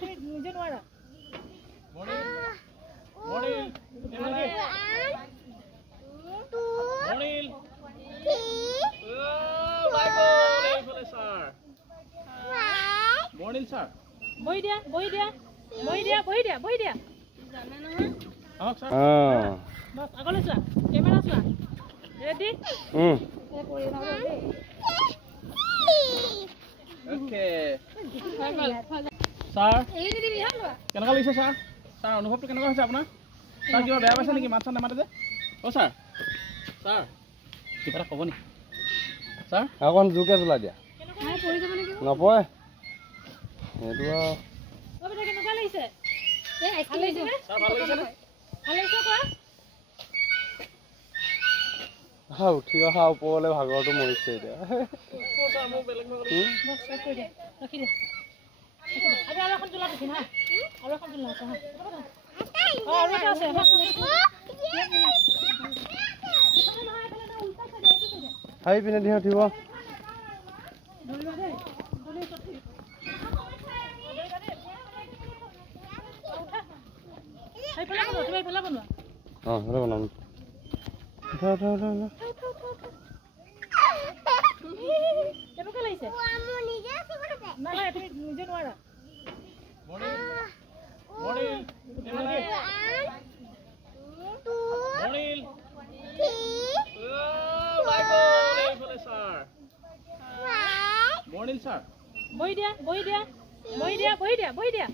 তুমি নিজে নোৱাৰা morning morning morning morning sir বহি দিয়া জানে নহয় আহক স্যাৰ বস আগলৈ চোৱা কেমেৰা চোৱা ৰেডি ওকে স্যাৰ কেনেকুৱা লাগিছে স্যাৰ স্যাৰ অনুভৱটো কেনেকুৱা হৈছে আপোনাৰ স্যার কিবা বেয়া পাইছে নেকি মাত চাত নামাতে যে অ স্যার স্যার কিবা এটা ক'ব নেকি স্যার অকণ জোৰকে জ্বলাই দিয়া নপৰে এইটো কেনেকুৱা লাগিছে স্যাৰ ভাল লাগিছে নে উঠি অহা ওপৰলৈ ভাগৰটো মৰিছে এতিয়া হাই পিনে দি উঠিব বনাম কেনেকুৱা লাগিছে নালাগে তুমি নিজে নোৱাৰা morning morning morning morning sir বহি দিয়া